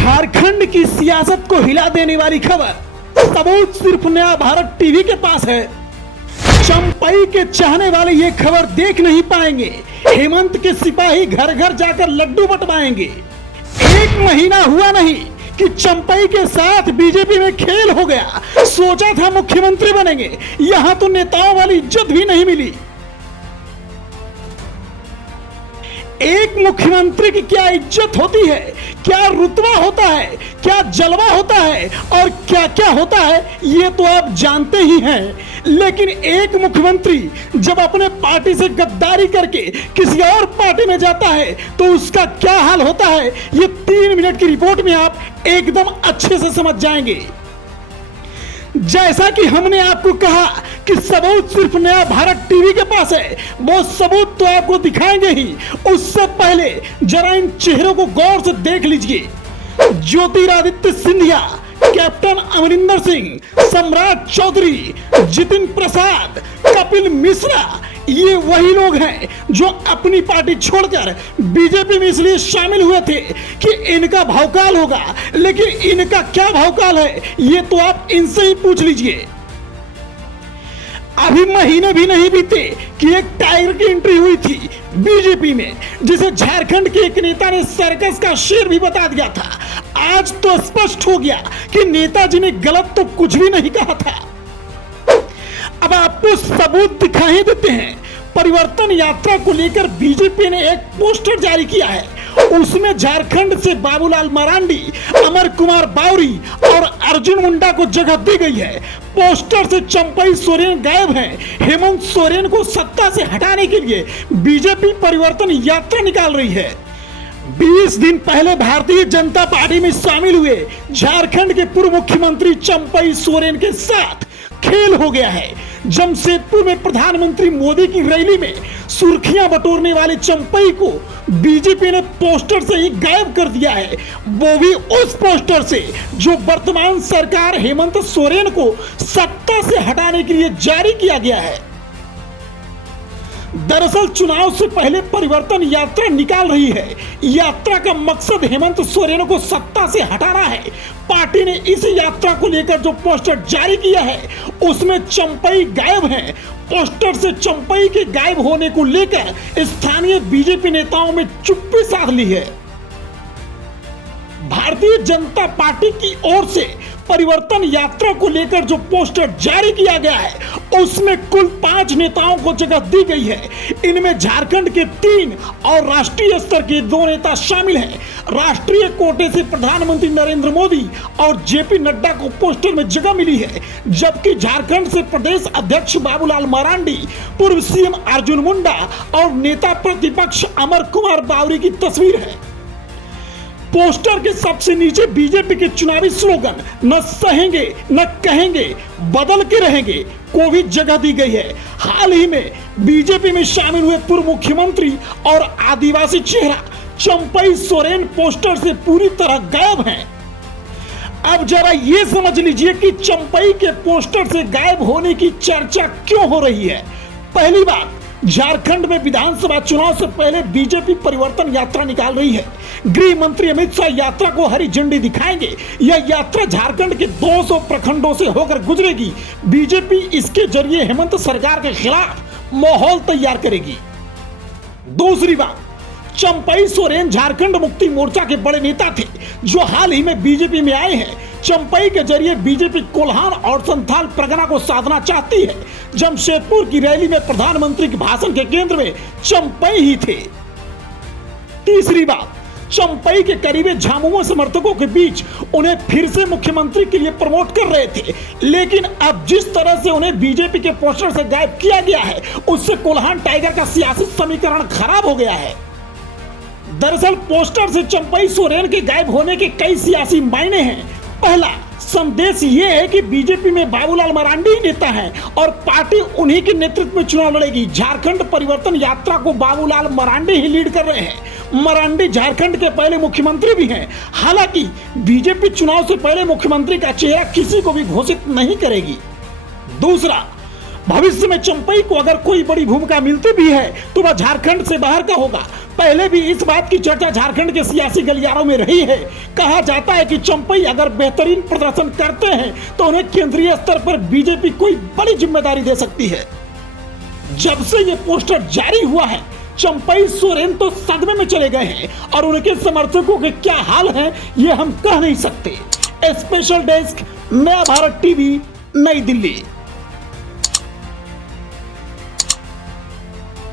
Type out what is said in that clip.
झारखंड की सियासत को हिला देने वाली खबर, सबूत सिर्फ नया भारत टीवी के पास है। चंपई के चाहने वाले ये खबर देख नहीं पाएंगे। हेमंत के सिपाही घर घर जाकर लड्डू बंटवाएंगे। एक महीना हुआ नहीं कि चंपई के साथ बीजेपी में खेल हो गया। सोचा था मुख्यमंत्री बनेंगे, यहां तो नेताओं वाली इज्जत भी नहीं मिली। एक मुख्यमंत्री की क्या इज्जत होती है, क्या रुतबा होता है, क्या जलवा होता है और क्या क्या होता है, ये तो आप जानते ही हैं। लेकिन एक मुख्यमंत्री जब अपने पार्टी से गद्दारी करके किसी और पार्टी में जाता है तो उसका क्या हाल होता है, ये 3 मिनट की रिपोर्ट में आप एकदम अच्छे से समझ जाएंगे। जैसा कि हमने आपको कहा कि सबूत सिर्फ नया भारत टीवी के पास है, वो सबूत तो आपको दिखाएंगे ही। उससे पहले जरा इन चेहरों को गौर से देख लीजिए। ज्योतिरादित्य सिंधिया, कैप्टन अमरिंदर सिंह, सम्राट चौधरी, जितिन प्रसाद, कपिल मिश्रा, ये वही लोग हैं जो अपनी पार्टी छोड़कर बीजेपी में इसलिए शामिल हुए थे कि इनका भौकाल होगा। लेकिन इनका क्या भौकाल है, ये तो आप इनसे ही पूछ लीजिए। अभी महीने भी नहीं बीते कि एक टाइगर की एंट्री हुई थी बीजेपी में, जिसे झारखंड के एक नेता ने सर्कस का शेर भी बता दिया था। आज तो स्पष्ट हो गया कि नेताजी ने गलत तो कुछ भी नहीं कहा था। अब आपको सबूत दिखा ही देते हैं। परिवर्तन यात्रा को लेकर बीजेपी ने एक पोस्टर जारी किया है। उसमें झारखंड से बाबूलाल मरांडी, अमर कुमार बावरी और अर्जुन मुंडा को जगह दी गई है। पोस्टर से चंपई सोरेन गायब हैं। हेमंत सोरेन को सत्ता से हटाने के लिए बीजेपी परिवर्तन यात्रा निकाल रही है। 20 दिन पहले भारतीय जनता पार्टी में शामिल हुए झारखंड के पूर्व मुख्यमंत्री चंपई सोरेन के साथ खेल हो गया है। जमशेदपुर में प्रधानमंत्री मोदी की रैली में सुर्खियां बटोरने वाले चंपई को बीजेपी ने पोस्टर से ही गायब कर दिया है, वो भी उस पोस्टर से जो वर्तमान सरकार हेमंत सोरेन को सत्ता से हटाने के लिए जारी किया गया है। दरअसल चुनाव से पहले परिवर्तन यात्रा निकाल रही है। यात्रा का मकसद हेमंत सोरेन को सत्ता से हटाना है। पार्टी ने इस यात्रा को लेकर जो पोस्टर जारी किया है उसमें चंपई गायब है। पोस्टर से चंपई के गायब होने को लेकर स्थानीय बीजेपी नेताओं में चुप्पी साध ली है। भारतीय जनता पार्टी की ओर से परिवर्तन यात्रा को लेकर जो पोस्टर जारी किया गया है उसमें कुल 5 नेताओं को जगह दी गई है। इनमें झारखंड के 3 और राष्ट्रीय स्तर के 2 नेता शामिल हैं। राष्ट्रीय कोटे से प्रधानमंत्री नरेंद्र मोदी और जेपी नड्डा को पोस्टर में जगह मिली है, जबकि झारखंड से प्रदेश अध्यक्ष बाबूलाल मरांडी, पूर्व सीएम अर्जुन मुंडा और नेता प्रतिपक्ष अमर कुमार बावरी की तस्वीर है। पोस्टर के सबसे नीचे बीजेपी के चुनावी स्लोगन न सहेंगे न कहेंगे बदल के रहेंगे को भी जगह दी गई है। हाल ही में बीजेपी में शामिल हुए पूर्व मुख्यमंत्री और आदिवासी चेहरा चंपई सोरेन पोस्टर से पूरी तरह गायब हैं। अब जरा ये समझ लीजिए कि चंपई के पोस्टर से गायब होने की चर्चा क्यों हो रही है। पहली बात, झारखंड में विधानसभा चुनाव से पहले बीजेपी परिवर्तन यात्रा निकाल रही है। गृह मंत्री अमित शाह यात्रा को हरी झंडी दिखाएंगे। यह यात्रा झारखंड के 200 प्रखंडों से होकर गुजरेगी। बीजेपी इसके जरिए हेमंत सरकार के खिलाफ माहौल तैयार करेगी। दूसरी बात, चंपई सोरेन झारखंड मुक्ति मोर्चा के बड़े नेता थे जो हाल ही में बीजेपी में आए हैं। चंपई के जरिए बीजेपी कोल्हान और संथाल परगना को साधना चाहती है। जमशेदपुर की रैली में प्रधानमंत्री के भाषण के केंद्र में चंपई ही थे। तीसरी बात, चंपई के करीबी झामुमो समर्थकों के बीच उन्हें फिर से मुख्यमंत्री के लिए प्रमोट कर रहे थे, लेकिन अब जिस तरह से उन्हें बीजेपी के पोस्टर से गायब किया गया है उससे कोल्हान टाइगर का सियासी समीकरण खराब हो गया है। दरअसल पोस्टर से चंपई सोरेन के गायब होने के कई सियासी मायने हैं। पहला संदेश ये है कि बीजेपी में बाबूलाल मरांडी नेता हैं और पार्टी उन्हीं के नेतृत्व में चुनाव लड़ेगी। झारखंड परिवर्तन यात्रा को बाबूलाल मरांडी ही लीड कर रहे हैं। मरांडी झारखंड के पहले मुख्यमंत्री भी हैं। हालांकि बीजेपी चुनाव से पहले मुख्यमंत्री का चेहरा किसी को भी घोषित नहीं करेगी। दूसरा, भविष्य में चंपई को अगर कोई बड़ी भूमिका मिलती भी है तो वह झारखंड से बाहर का होगा। पहले भी इस बात की चर्चा झारखंड के सियासी गलियारों में रही है। कहा जाता है कि चंपई अगर बेहतरीन प्रदर्शन करते हैं तो उन्हें केंद्रीय स्तर पर बीजेपी कोई बड़ी जिम्मेदारी दे सकती है। जब से ये पोस्टर जारी हुआ है, चंपई सोरेन तो सदमे में चले गए हैं और उनके समर्थकों के क्या हाल है ये हम कह नहीं सकते। स्पेशल डेस्क, नया भारत टीवी, नई दिल्ली।